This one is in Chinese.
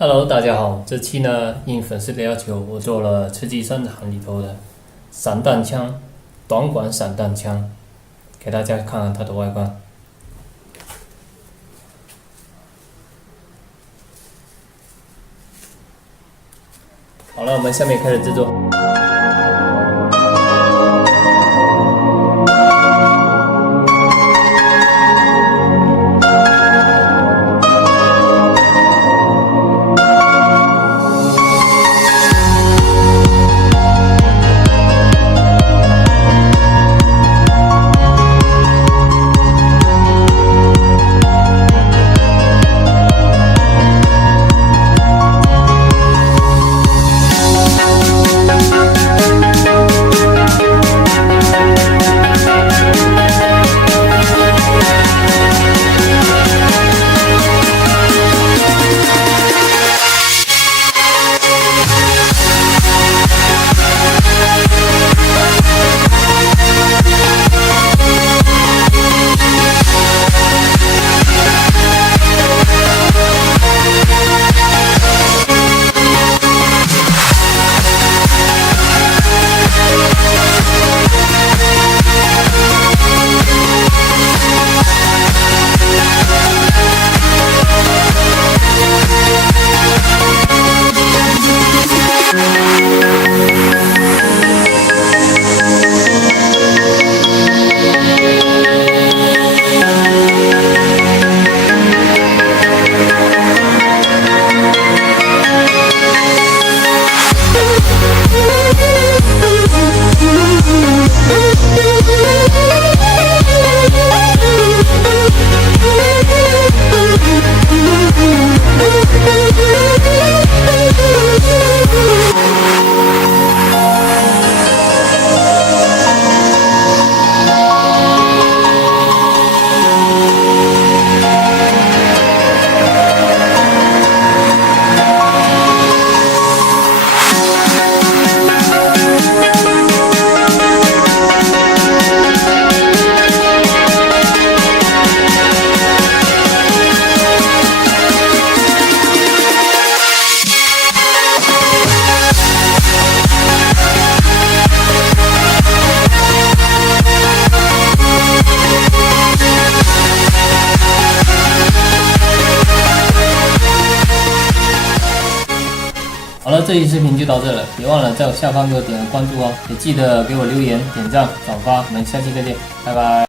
Hello， 大家好，这期呢应粉丝的要求，我做了吃鸡战场里头的散弹枪，短管散弹枪，给大家看看它的外观。好了，我们下面开始制作。好了，这期视频就到这了，别忘了在我下方给我点个关注哦，也记得给我留言、点赞、转发，我们下期再见，拜拜。